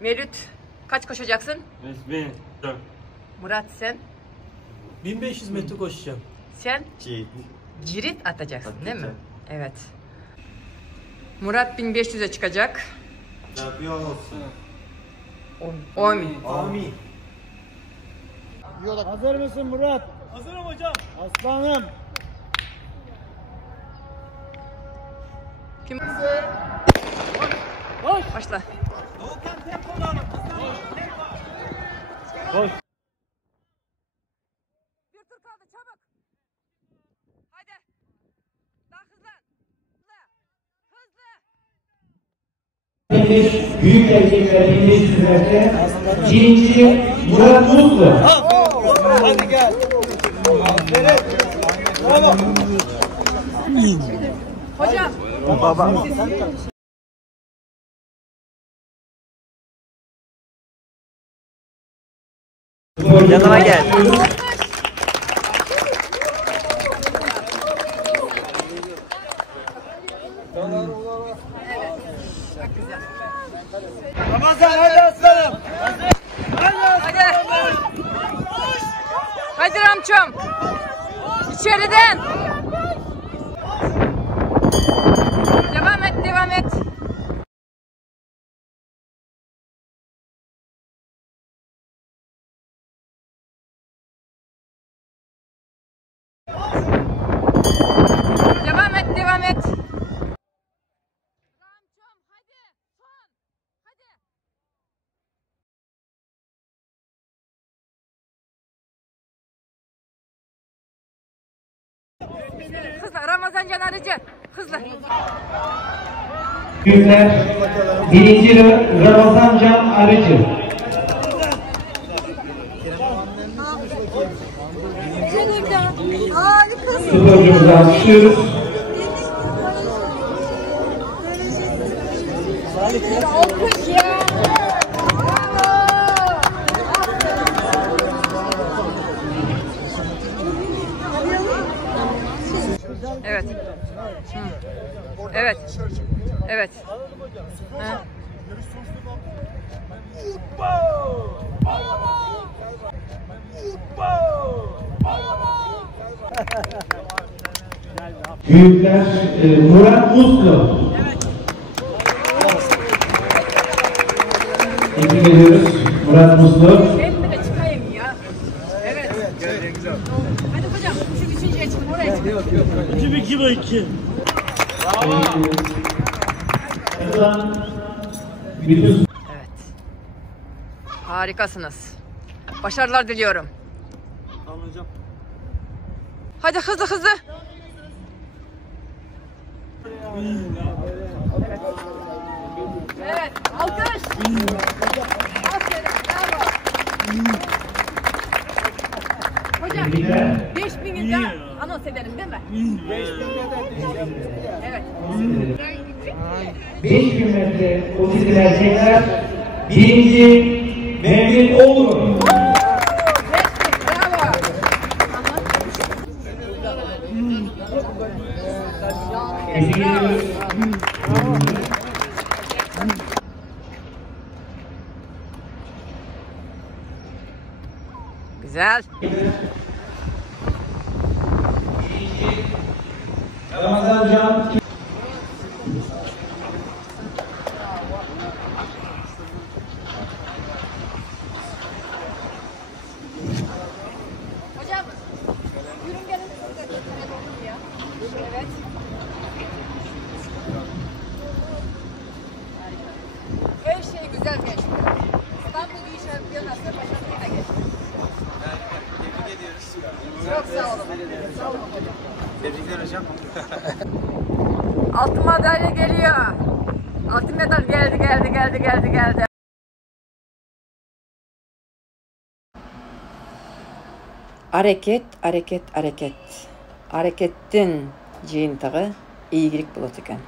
Mevlüt kaç koşacaksın? 5000. Murat sen? 1500 metre koşacağım. Sen? Cirit atacaksın değil mi? Evet. Murat 1500'e çıkacak. Şampiyon olsun. Amin. Amin. Hazır mısın Murat? Hazırım hocam. Aslanım. Kim? Başla. Doğukan temponu alın. Koş. Bir tur kaldı çabuk. Hadi. Daha hızlı. Hızlı. Büyük erkekler 1500 metre. Birinci Murat Mutlu. Hadi gel. Aferin. Bravo. Hocam. Baba. Yanıma gel. Ramazan hadi aslanım. Hadi. Hadi Ramçom. İçeriden. Devam et, devam et. Devam et, devam et. Ramçom hadi. Son. Hadi. Hızlı Ramazan Can Arıcı. Hızlı. Büyükler birinci Ramazan Can Arıcı. Sporcumuzu alkışlıyoruz. Evet. Evet. Evet. Ha. Büyükler Murat Mutlu. Tebrik ediyoruz Murat Mutlu. Ben de çıkayım ya. Evet. Hadi hocam şu üçüncüye çıkın oraya çıkın. 2-2. Evet. Harikasınız. Başarılar diliyorum. Tamam hocam. Hadi hızlı hızlı. Evet. Alkış. Aferin. Bravo. Hocam 5000'i de anons edelim değil mi? 5000'de evet. 5000 metre otizm erkekler birinci Mehmet Oğlu. Bravo. Tebrik ediyoruz. Güzel. Ramazan Can. Hocam. Yürün gelin. Evet. Her şey güzel geçti. İstanbul İl Şampiyonası başarıyla geçti. Tebrik ediyoruz. Çok sağ olun. Sağ olun hocam. Tebrikler hocam. Altın madalya geliyor. Altın medal geldi. Hareket. Harekettin жиынтыгы ийгилик болот экен.